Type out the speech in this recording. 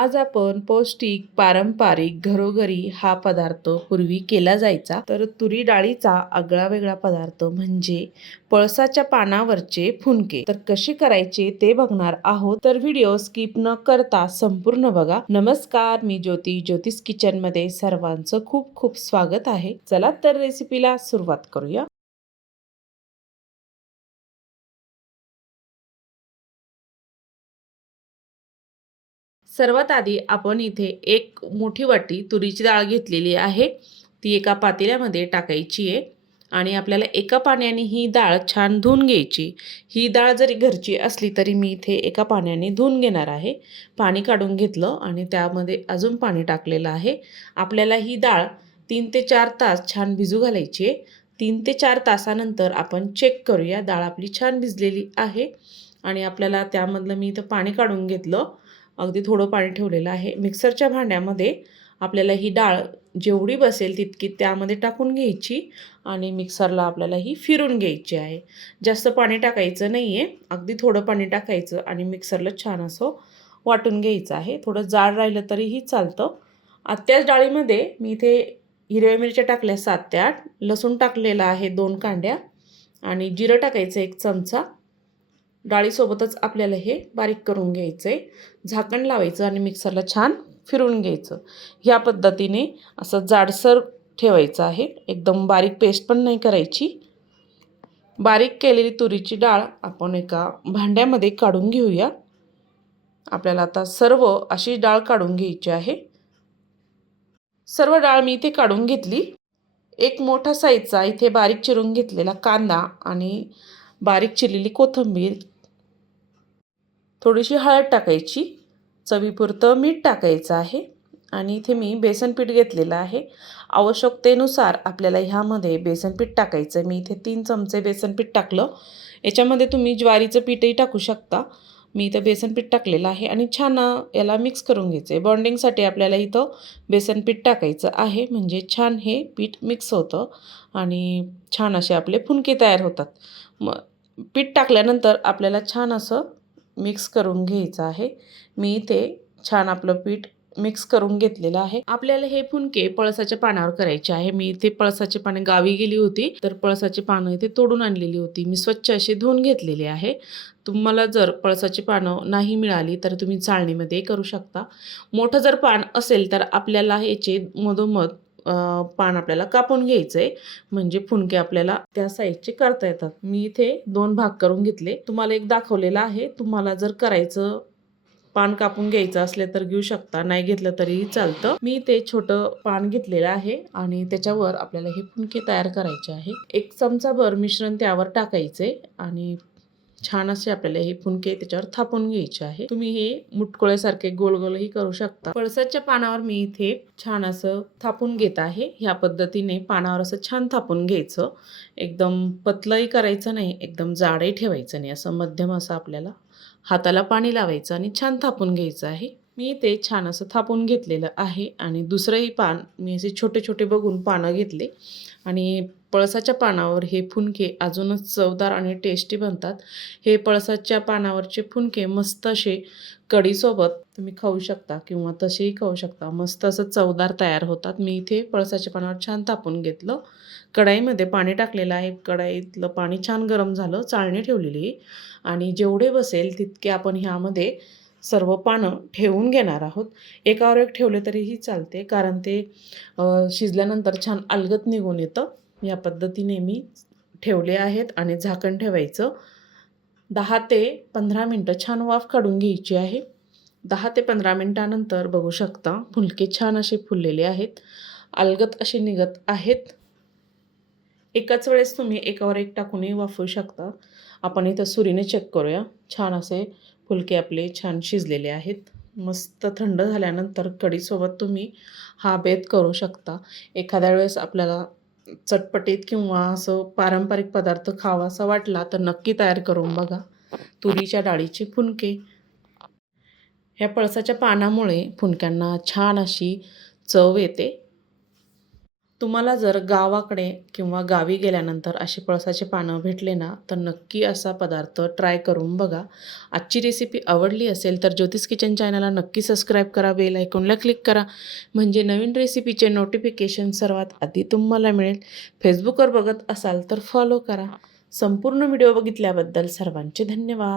आज आपण पौष्टिक पारंपरिक घरोघरी हा पदार्थ पूर्वी केला जायचा तर तुरी डाळीचा आगळा वेगळा पदार्थ म्हणजे पळसाच्या पानावरचे फुनके तर कसे करायचे ते बघणार आहोत। तर व्हिडिओ स्किप न करता संपूर्ण बघा। नमस्कार, मी ज्योतिष किचन मध्ये सर्वांचं खूप खूप स्वागत आहे। चला तर रेसिपीला सुरुवात करूया। सर्वात आधी आपण इथे एक मोठी वाटी तुरीची डाळ घेतलेली आहे। ती एका पातेल्यामध्ये टाकायची आहे आणि आपल्याला एका पाण्याने ही डाळ छान धुवून घ्यायची। ही डाळ जरी घरची असली तरी मी इथे एका पाण्याने धुवून घेणार आहे। पाणी काढून घेतलं आणि त्यामध्ये अजून पाणी टाकलेलं आहे। आपल्याला ही डाळ 3 ते 4 तास छान भिजू घालायची आहे। 3 ते 4 तासानंतर आपण चेक करूया डाळ आपली छान भिजलेली आहे आणि आपल्याला त्यामधलं मी इथं पाणी काढून घेतलं। अगदी थोडं पाणी ठेवलेलं आहे। मिक्सरच्या भांड्यामध्ये आपल्याला ही डाळ जेवढी बसेल तितकी त्यामध्ये टाकून घ्यायची आणि मिक्सरला आपल्याला ही फिरून घ्यायची आहे। जास्त पाणी टाकायचं नाही आहे, अगदी थोडं पाणी टाकायचं आणि मिक्सरला छान असं वाटून घ्यायचं आहे। थोडं जाड राहिलं तरीही चालतं। त्याच डाळीमध्ये मी इथे हिरव्या मिरच्या टाकल्या 7 ते 8, लसूण टाकलेला आहे 2 कांड्या आणि जिरं टाकायचं 1 चमचा। डाळीसोबतच आपल्याला हे बारीक करून घ्यायचं आहे। झाकण लावायचं आणि मिक्सरला छान फिरून घ्यायचं। ह्या पद्धतीने असं जाडसर ठेवायचं आहे, एकदम बारीक पेस्ट पण नाही करायची। बारीक केलेली तुरीची डाळ आपण एका भांड्यामध्ये काढून घेऊया। आपल्याला आता सर्व अशी डाळ काढून घ्यायची आहे। सर्व डाळ मी इथे काढून घेतली। एक मोठा साईजचा इथे बारीक चिरून घेतलेला कांदा आणि बारीक चिरलेली कोथिंबीर, थोडीशी हळद टाकायची, चवीपुरतं मीठ टाकायचं आहे आणि इथे मी बेसन पीठ घेतलेलं आहे। आवश्यकतेनुसार आपल्याला ह्यामध्ये बेसन पीठ टाकायचं। मी इथे 3 चमचे बेसन पीठ टाकलं। याच्यामध्ये तुम्ही ज्वारीचं पीठही टाकू शकता। मी इथं बेसन पीठ टाकलेलं आहे आणि छान याला मिक्स करून घ्यायचं आहे। बॉन्डिंगसाठी आपल्याला इथं बेसन पीठ टाकायचं आहे, म्हणजे छान हे पीठ मिक्स होतं आणि छान असे आपले फुनके तयार होतात। पीठ टाकल्यानंतर आपल्याला छान असं मिक्स करून घ्यायचं आहे। मी इथे छान आपलं पीठ मिक्स करून घेतलेलं आहे। आपल्याला हे फुनके पळसाच्या पानावर करायचे आहे। मी इथे पळसाची पाने गावी गेली होती तर पळसाची पानं इथे तोडून आणलेली होती। मी स्वच्छ अशी धुवून घेतलेली आहे। तुम्हाला जर पळसाची पानं नाही मिळाली तर तुम्ही चाळणीमध्ये करू शकता। मोठं जर पान असेल तर आपल्याला याचे मधोमध पान आपल्याला कापून घ्यायचं आहे, म्हणजे फुनके आपल्याला त्या साईजचे करता येतात। मी इथे 2 भाग करून घेतले। तुम्हाला एक दाखवलेला आहे। तुम्हाला जर करायचं पान कापून घ्यायचं असले तर घेऊ शकता, नाही घेतलं तरीही चालतं। मी ते छोटं पान घेतलेलं आहे आणि त्याच्यावर आपल्याला हे फुनके तयार करायचे आहे। 1 चमचाभर मिश्रण त्यावर टाकायचे आणि छान असे आपल्याला हे फुनके त्याच्यावर थापून घ्यायचे आहे। तुम्ही हे मुटकुळ्यासारखे गोल गोलही करू शकता। पळसाच्या पानावर मी इथे छान असं थापून घेत आहे। ह्या पद्धतीने पानावर असं छान थापून घ्यायचं। एकदम पतलंही करायचं नाही, एकदम जाडही ठेवायचं नाही, असं मध्यम असं आपल्याला हाताला पाणी लावायचं आणि छान थापून घ्यायचं आहे। मी ते छान असं थापून घेतलेलं आहे आणि दुसरंही पान मी असे छोटे छोटे बघून पानं घेतले आणि पळसाच्या पानावर हे फुनके अजूनच चवदार आणि टेस्टी बनतात। हे पळसाच्या पानावरचे फुनके मस्त असे कढीसोबत तुम्ही खाऊ शकता किंवा तसेही खाऊ शकता। मस्त असं चवदार तयार होतात। मी इथे पळसाच्या पानावर छान थापून घेतलं। कढईमध्ये पाणी टाकलेलं आहे। कढईतलं पाणी छान गरम झालं, चाळणी ठेवलेली आणि जेवढे बसेल तितके आपण ह्यामध्ये सर्व पानं ठेवून घेणार आहोत। एकावर एक ठेवले तरीही चालते, कारण ते शिजल्यानंतर छान अलगद निघून येतं। या पद्धतीने मी ठेवले आहेत आणि झाकण ठेवायचं। 10 ते 15 मिनटं छान वाफ काढून घ्यायची आहे। 10 ते 15 मिनटानंतर बघू शकता फुलके छान असे फुललेले आहेत, अलगद असे निघत आहेत। एकाच वेळेस तुम्ही एकावर एक टाकूनही वाफवू शकता। आपण इथं सुरीने चेक करूया। छान असे फुलके आपले छान शिजलेले आहेत। मस्त थंड झाल्यानंतर कढीसोबत तुम्ही हा बेत करू शकता। एखाद्या वेळेस आपल्याला चटपटीत किंवा असं पारंपरिक पदार्थ खावासा वाटला तर नक्की तयार करून बघा। तुरीच्या डाळीचे फुनके। ह्या पळसाच्या पानामुळे फुनक्यांना छान अशी चव येते। तुम्हाला जर गावाकडे किंवा गावी गेल्यानंतर अशी पळसाची पानं भेटले ना, तर नक्की असा पदार्थ ट्राय करून बघा. आजची रेसिपी आवडली असेल तर ज्योतिष किचन चॅनलला नक्की सबस्क्राईब करा, बेल आयकॉनला क्लिक करा, म्हणजे नवीन रेसिपीचे नोटिफिकेशन सर्वात आधी तुम्हाला मिळेल. फेसबुकवर बघत असाल तर फॉलो करा. संपूर्ण व्हिडिओ बघितल्याबद्दल सर्वांचे धन्यवाद.